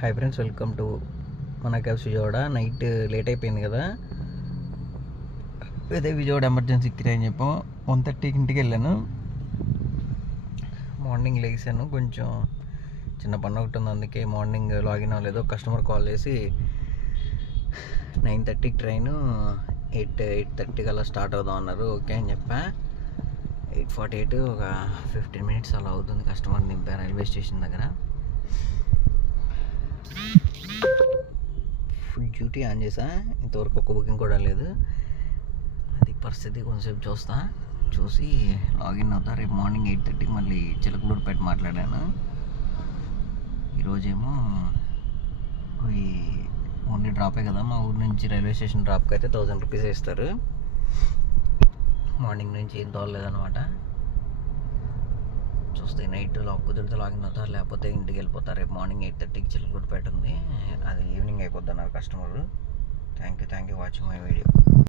Hi friends, welcome to మన cabs Vijayawada. Night late అయిపోయింది కదా, అదే విజయవాడ ఎమర్జెన్సీ కిరా అని చెప్పాం. 1:30కి ఇంటికి వెళ్ళాను. మార్నింగ్ లేచాను, కొంచెం చిన్న పని ఒకటి ఉంది, అందుకే మార్నింగ్ లాగిన్ అవ్వలేదు. కస్టమర్ కాల్ చేసి 9:30కి ట్రైన్ 8:30 కల్లా స్టార్ట్ అవుదాం అన్నారు. ఓకే అని చెప్పా. 8:48 ఒక 15 మినిట్స్ అలా అవుతుంది. కస్టమర్ దింపా రైల్వే స్టేషన్ దగ్గర. ఫుల్ డ్యూటీ ఆన్ చేసా, ఇంతవరకు ఒక్క బుకింగ్ కూడా లేదు. అది పరిస్థితి. కొంచెంసేపు చూసి లాగిన్ అవుతా. రేపు మార్నింగ్ 8:30కి మళ్ళీ చిలకలూరుపేట మాట్లాడాను. ఈరోజేమో ఓన్లీ డ్రాపే కదా, మా ఊరు నుంచి రైల్వే స్టేషన్ డ్రాప్కి అయితే 1000 రూపీస్ ఇస్తారు. మార్నింగ్ నుంచి ఏం తోలలేదనమాట. చూస్తే నైట్ కుదిరితే లాగిన్ అవుతారు, లేకపోతే ఇంటికి వెళ్ళిపోతారు. రేపు మార్నింగ్ 8:30కి చిలకలూరుపేట ఉంది, అది ఈవినింగ్ అయిపోద్ది అన్నారు customer. Thank you watching my video.